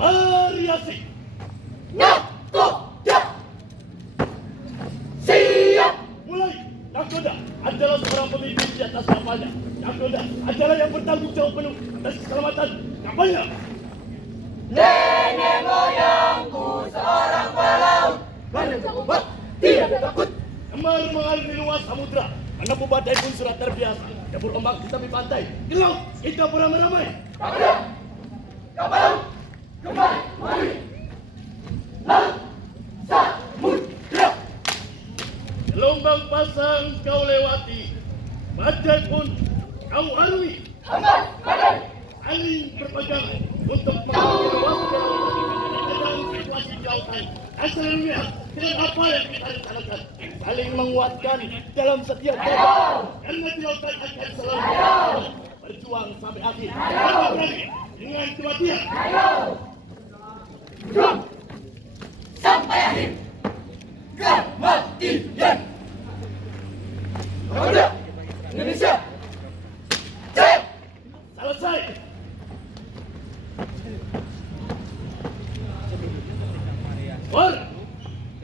Variasi. Nakoda. Siap. Mulai. Nakoda adalah seorang pemimpin di atas kapalnya. Nakoda adalah yang bertanggung jawab penuh atas keselamatan kapalnya. Nenek moyangku seorang pelaut, banyak obat, tidak takut. Gemar mengalami luas samudra, menempuh badai pun sudah terbiasa. Dapur ombak di tepi pantai, di laut kita beramai-ramai. Kapal, kembali, mari. Laut, samudra. Gelombang pasang kau lewati, badai pun kau arungi. Hangat, badai. Saling berpegangan untuk mengambil waktu dalam situasi jauhan. Dan saling melihat dengan apa yang kita rencanakan. Saling menguatkan dalam setiap babak. Karena di lautan akan selalu berjuang sampai akhir. Kita berani dengan kematian. Berjuang sampai akhir. Kematian. Nakoda, Indonesia. Jaya. Selesai.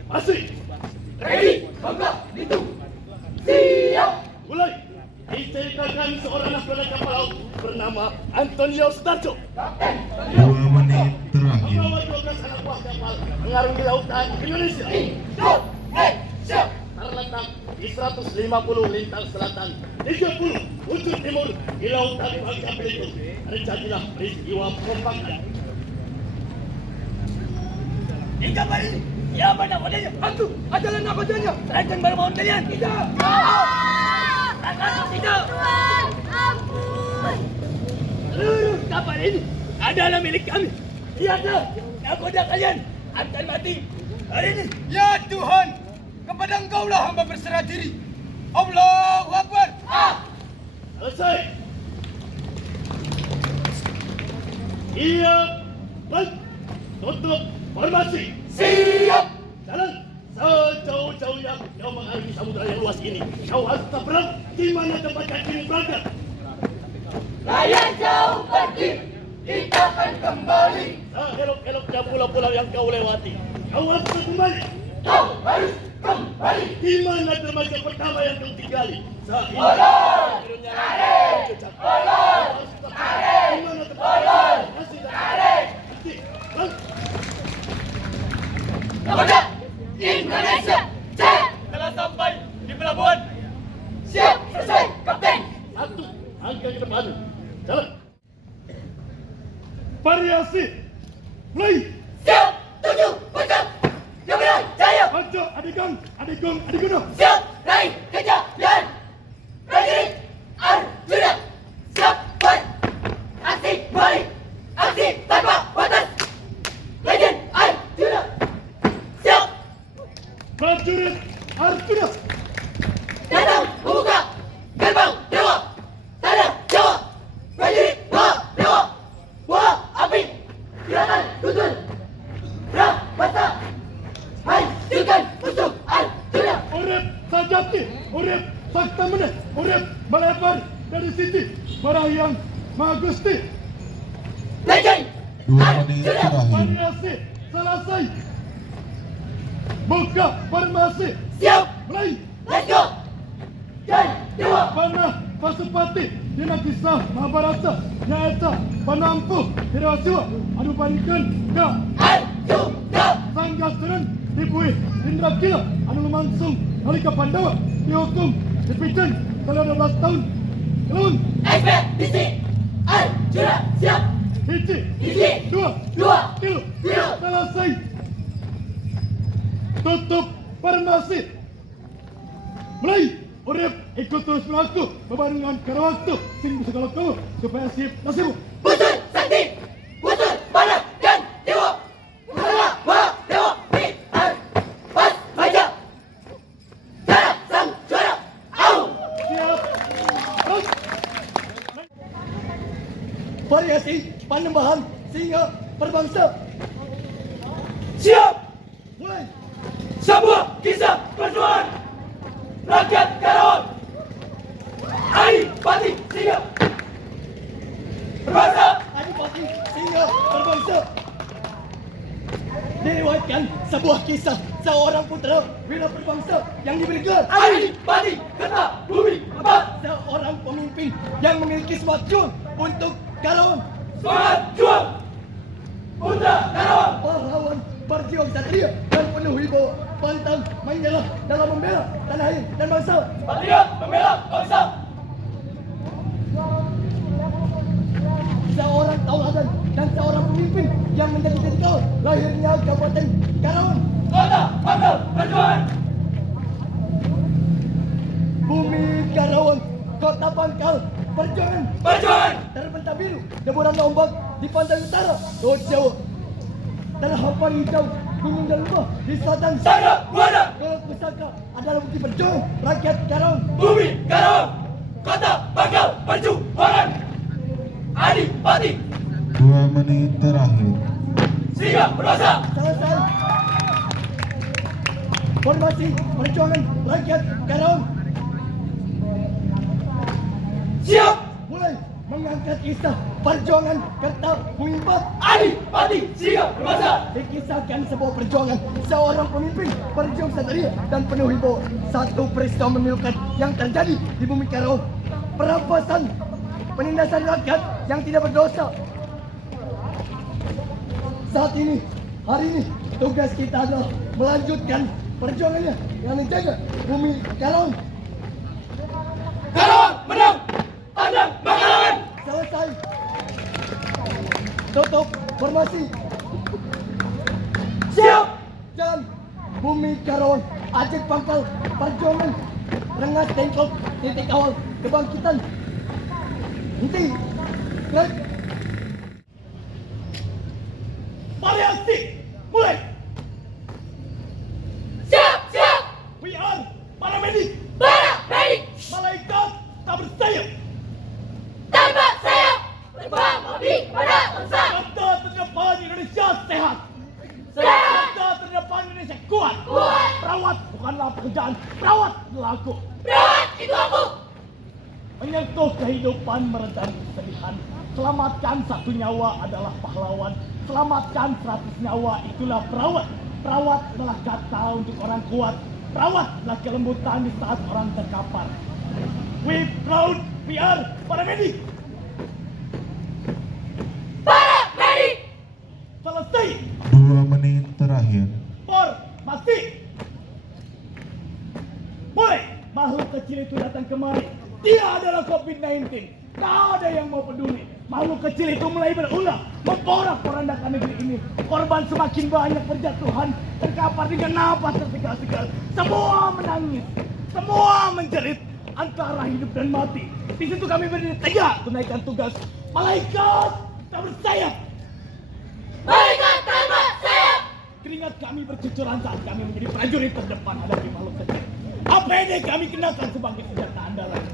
Masih. Ready, bangga, itu. Siap. Mulai. Diceritakan seorang nakoda kapal laut bernama Antonio Sudarjo. 2 menit terakhir. Membawa 12 anak buah kapal mengarungi lautan Indonesia. Indonesia. Terletak di 150 lintang selatan, 30 ujung timur di lautan Bangka Belitung. Terjadilah peristiwa perompakan. Di kapal ini, siapa nakodanya? Aku adalah nakodanya. Serahkan barang-barang kalian. Tidak. Tidak. Tuhan, ampun. Seluruh kapal ini adalah milik kami. Lihatlah, nakoda kalian akan mati hari ini. Ya Tuhan, kepada Engkaulah hamba berserah diri. Allahu Akbar. Selesai. Iya, baik. Tutup formasi. Siap. Jalan sejauh-jauhnya kau mengarungi samudera yang luas ini. Kau harus tetap berang di mana tempat kakimu berangkat. Layar jauh pergi, kita akan kembali. Elok-eloknya pulau-pulau yang kau lewati. Kau harus tetap kembali. Kau harus kembali. Di mana dermaga pertama yang kau tinggali? Bolon, tarik. Bolon, tarik. Di mana tempat Bolon, masih tarik. Bang, Nakoda, Indonesia. Jaya. Telah sampai di pelabuhan. Siap, selesai, Kapten. satu angka ke depan. Jalan. Variasi. Mulai. Siap, 7, pecah. Yang benar, jaya. Maju, adegan, adegono. Siap, naik, kejar, dan prajurit Arjuna. Siap, buat aksi balik, aksi tanpa batas. Legend Arjuna. Siap, Prajurit Arjuna. datang membuka gerbang dewa. Tanda Jawa, prajurit bawa dewa. Bawa api, silakan tuntun. Basta, hancurkan musuh Arjuna. Urip sajati, urip sakta meneh, urip melebar dari sisi Parahyang Magusti. Legend 2 menit Arjuna. terakhir. Variasi selesai. Buka formasi. Siap, Mulai. let's go. Dan dewa. Panah Pasupati dina kisah Mahabharata nyaeta panampu Hirasiwa anu bandingkeun ka Arjuna. Sanggaseureun dibuih Indra Gila anu lumangsung nalika Pandawa dihukum dipicen kali 12 tahun. Kelun Ekspedisi Arjuna siap. hiji, Hiji, dua, dua, tilu, tilu. selesai. Tutup formasi. Mulai. Urip ikut terus melaku bebarengan karo waktu sing bisa kalau kamu supaya siap nasibmu. Busur sakti, busur panah dan dewa. Bersama bawa dewa PR pas baja. Darah sang juara. Au. Siap. Terus. Variasi Panembahan Singa Perbangsa. Siap. Mulai. Sebuah kisah perjuangan rakyat Karawang. Adipati Singa Perbangsa. Adipati Singa Perbangsa. diriwayatkan sebuah kisah seorang putera wira berbangsa yang diberi gelar Adipati Kerta Bumi Empat. seorang pemimpin yang memiliki semangat juang untuk Karawang. Semangat juang Putra Karawang. Pahlawan berjiwa satria dan penuh wibawa, pantang menyerah dalam membela tanah air dan bangsa. Patriot membela bangsa. Seorang tauladan dan seorang pemimpin yang menjadi titikal lahirnya Kabupaten Karawang. Kota Pangkal Perjuangan. Bumi Karawang, kota Pangkal Perjuangan. Perjuangan. Terbentang biru deburan ombak di pantai utara Laut Jawa. Tanah hampar hijau, gunung dan lembah di selatan Sangga Buana. Kalau pusaka adalah bukti perjuangan rakyat Karawang. Bumi Karawang. Kota Pangkal Perjuangan. Adipati 2 menit terakhir. Singa Berdosa. Selesai. Formasi perjuangan rakyat Karawang. Siap. Mulai mengangkat kisah perjuangan Kerta Bumi Empat. Adipati Singa Berdosa. Dikisahkan sebuah perjuangan seorang pemimpin berjuang satria dan penuh wibawa. Satu peristiwa memilukan yang terjadi di bumi Karawang. Perampasan, penindasan rakyat yang tidak berdosa. Saat ini, hari ini, tugas kita adalah melanjutkan perjuangannya yang menjaga bumi Karawang. Karawang menang. Tandang Makalangan. Selesai. Tutup formasi. Siap. Jalan bumi Karawang, Aceh Pangkal Perjuangan, Rengas Dengklok, titik awal kebangkitan. Henti. Break. Variasi. Mulai. Siap. Siap. We are para medik. Para medik. Malaikat tak bersayap. Tanpa sayap. Berjuang mengabdi pada bangsa. Kata terdepan Indonesia sehat. Sehat. Kata terdepan Indonesia kuat. Kuat. Perawat bukanlah pekerjaan. Perawat adalah aku. Perawat itu aku. Menyentuh kehidupan meredam kesedihan. Selamatkan satu nyawa adalah pahlawan. Selamatkan 100 nyawa itulah perawat. Perawat adalah kata untuk orang kuat. Perawat adalah kelembutan di saat orang terkapar. We proud, we are para medik. Para medik. Selesai. 2 menit terakhir. Formasi. Mulai. Makhluk kecil itu datang kemari. Dia adalah COVID-19. Tak ada yang mau peduli. Makhluk kecil itu mulai berulah, memporak-porandakan negeri ini. Korban semakin banyak berjatuhan, terkapar dengan napas tersegal-segal. Semua menangis, semua menjerit antara hidup dan mati. Di situ kami berdiri tegak tunaikan tugas. Malaikat tak bersayap. Malaikat tanpa sayap. Keringat kami bercucuran saat kami menjadi prajurit terdepan hadapi makhluk kecil. APD kami kenakan sebagai senjata andalan.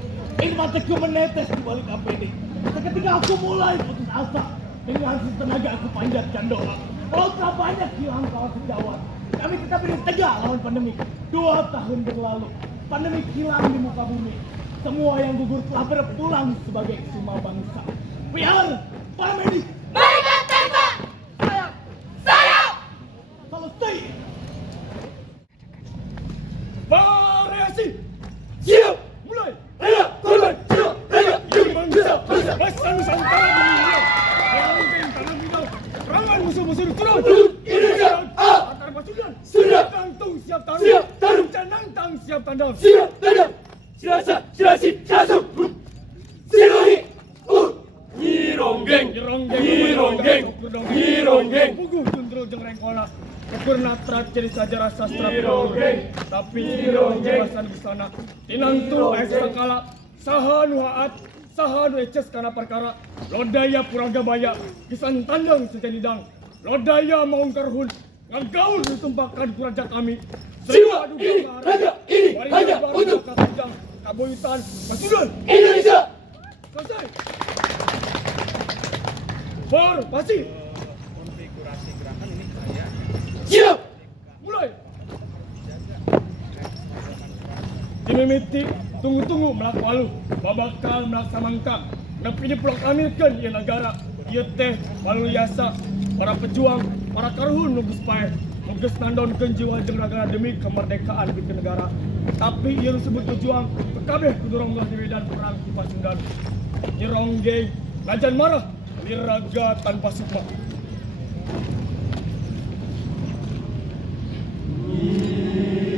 Air mataku menetes di balik APD. Seketika aku mulai putus asa. Dengan tenaga aku panjatkan doa. Walau tak banyak hilang kawan sejawat, kami tetap berdiri tegak lawan pandemi. 2 tahun berlalu, pandemi hilang di muka bumi. Semua yang gugur telah berpulang sebagai suma bangsa. We are para medik. Malaikat tanpa sayap. Selesai. Variasi. Siap. Mulai. Raya korban jiwa. Raya hidup bangsa. Bangsa Nusantara dunia. Memimpin tanah minang. Serangan musuh-musuh turun. Indonesia. Antar pasukan. Sudah. Tantung siap taruh. Siap taruh. Canantang siap tandang. Siap tandang. Silasa. Silasi. Silasu. Siluhi. Nyironggeng. Nyironggeng. Nyironggeng. Puguh tundrul jengreng kola. Kepurnatrat jadi sajarah sastra Nyironggeng. tapi Nyironggeng. jelasan busana tinantu sakala saha nu haat saha nu eces kana perkara lodaya puragabaya kisan tandang sejanidang lodaya maung karhun ngagaul ditumpakan kuraja kami Jiwa ini, raga ini, hanya untuk kabuyutan pasukan Indonesia. selesai. Formasi. Siap. Mulai. Dimimiti, tunggu-tunggu melak walu, babakal melak samangka, nepi diproklamirkan ieu negara, ieu teh walu yasa, para pejuang, para karhun nu geus paeh, Mengges nandonkeun jiwa jeung ragana demi kemerdekaan bikin negara. Tapi ieu disebut tujuan kabeh kudu ronggoh di medan perang di Pasundan. Nyerongge ngajan marah wiraga tanpa sukma.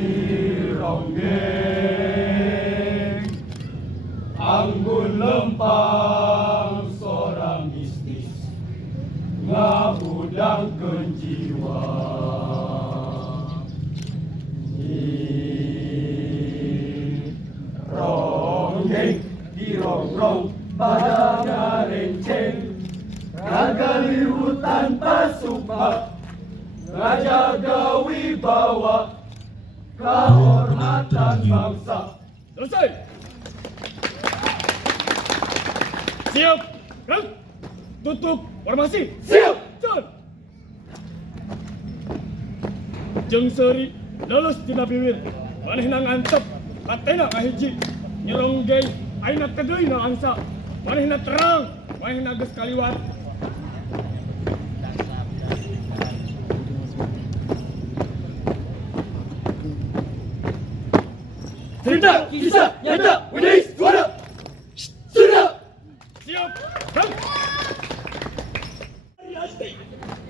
Nyerongge anggun lempang seorang mistis ngabudangkeun jiwa. Ronggeng dirongrong badannya renceng, ragali hutan pasukma, ngajaga wibawa kehormatan bangsa. Selesai. Siap. Rang. Tutup formasi. Siap. Jalan. Jeung seuri lulus dina bibir. Manehna ngantep katena kahiji. Nyerongge ayeuna kedeuna angsa. Manehna terang, manehna geus kaliwat. Tindak kisah nyata Widis juara. Sudah. Siap. Rang.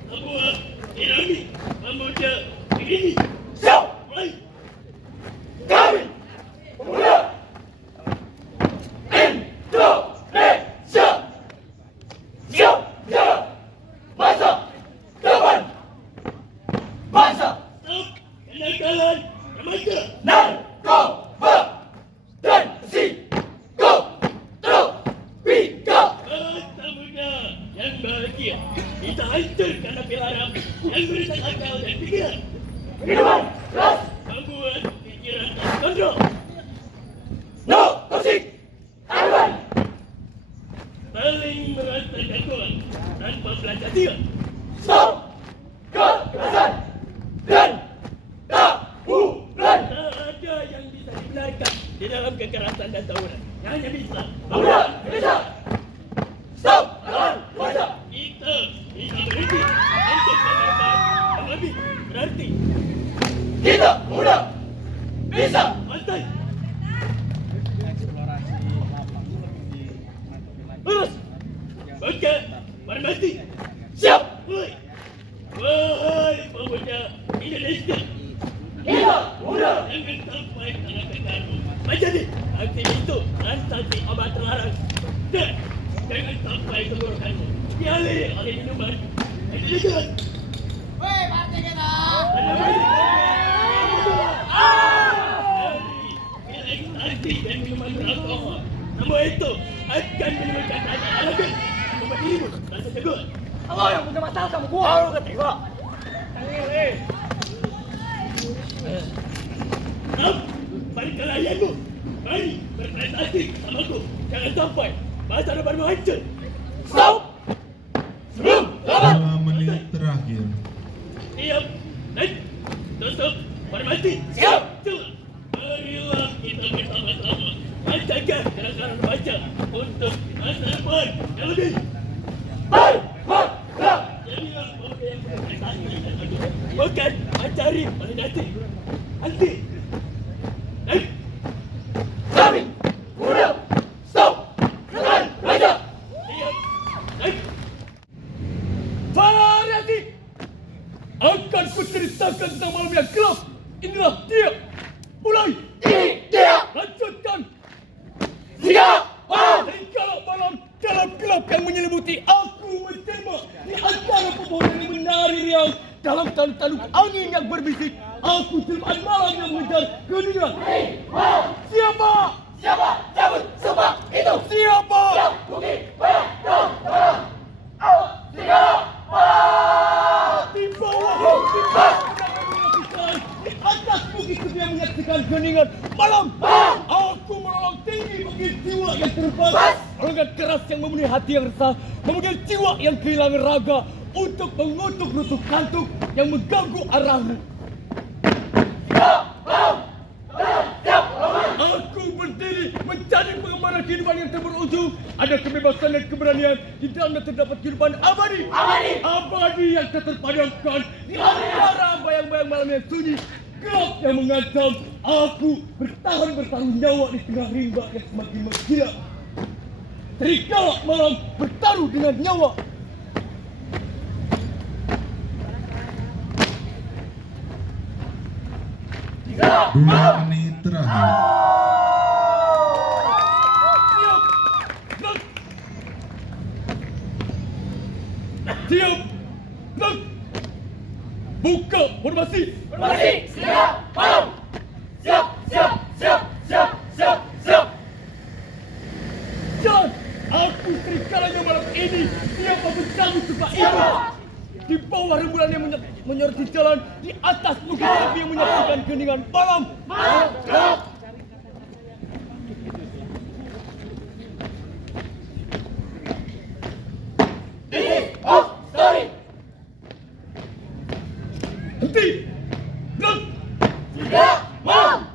Semua irami pemuda begini. Siap. Mulai. Kami pemuda Indonesia siap jaga masa depan bangsa. Stop kenakalan remaja. Narkoba dan psikotropi. Bangsa muda yang bahagia. Kita hancurkan api haram yang merusak akal dan pikiran. Minuman keras, Membuat pikiran terkontrol. no toxic, aman. Saling merasa jagoan tanpa belanja dia. Stop kekerasan dan tawuran. Tak ada yang bisa dibenarkan di dalam kekerasan dan tawuran. Hanya bisa Pemuda Indonesia stop lawan kuasa. kita bisa berhenti untuk menerbang yang lebih berarti. Kita pemuda bisa Pantai. Lurus. Baca. Formasi. siap. Mulai. Wahai pemuda Indonesia. Kita pemuda Jangan sampai tangan kekamu menjadi aksi itu transaksi obat terlarang. Dan jangan sampai tenggorokanmu dialiri oleh minuman yang tidak. Woi, partai kita. Relaksasi dan minuman beralkohol. Semua itu akan menimbulkan rasa arogan, membuat dirimu rasa jagoan. Kalau yang punya masalah sama gua lu ketiga. Stop! Balik kelayanmu. Mari berprestasi samaku. Jangan sampai masa depanmu hancur. Stop. Sebelum lawan 2 menit terakhir. Siap. Naik. Tutup. Formasi. Siap. Jalan. Marilah kita bersama-sama menjaga gerakan remaja untuk masa depan yang lebih. bergerak. Jadilah pemuda yang berprestasi dan maju. Bukan mencari validasi. Anti. Naik. Kami pemuda stop dengan raja. Siap. Naik. Variasi. Akan kuceritakan tentang malam yang gelap. Inilah dia. Mulai. Ini dia Lanjutkan. siapa? Kalau malam gelap-gelap yang menyelimuti aku menjelma di antara pepohonan yang menari riang dalam tanduk angin yang berbisik. Aku jelmaan malam yang mengejar keheningan. Siapa? Siapa cabut sumpah itu? Siapa? Yang bukit banyak dong. Serigala malam. Di bawah di atas bukit itu yang menyaksikan keheningan malam. Aku melolong tinggi memanggil jiwa yang terbang. Melongat keras yang memenuhi hati yang resah. Memanggil jiwa yang kehilangan raga untuk mengutuk rusuk kantuk yang mengganggu arahmu. Aku berdiri menjadi pengembara kehidupan yang tak berujung ada kebebasan dan keberanian. Di dalamnya terdapat kehidupan abadi. Abadi yang tak terpadamkan. Di antara bayang-bayang malam yang sunyi, gelap yang mengancam. Aku bertahan nyawa di tengah rimba yang semakin menggila. Serigala malam bertaruh dengan nyawa. Dua menit terakhir. Siap. Gerak. Buka formasi. Siap. Malam. Siap. Dan aku serigalanya malam ini. Siapapun kamu suka itu. Di bawah rembulan yang menyoroti jalan, di atas bukit api yang menyaksikan keningan malam. Of story. Henti. Gerak. Siap. Malam.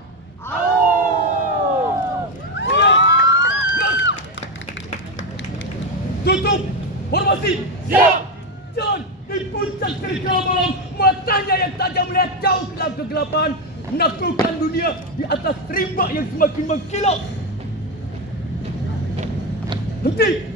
Tutup formasi. Siap. Jalan di puncak serigala malam, matanya yang tajam melihat jauh ke dalam kegelapan, menaklukkan dunia di atas rimba yang semakin mengkilau. Henti.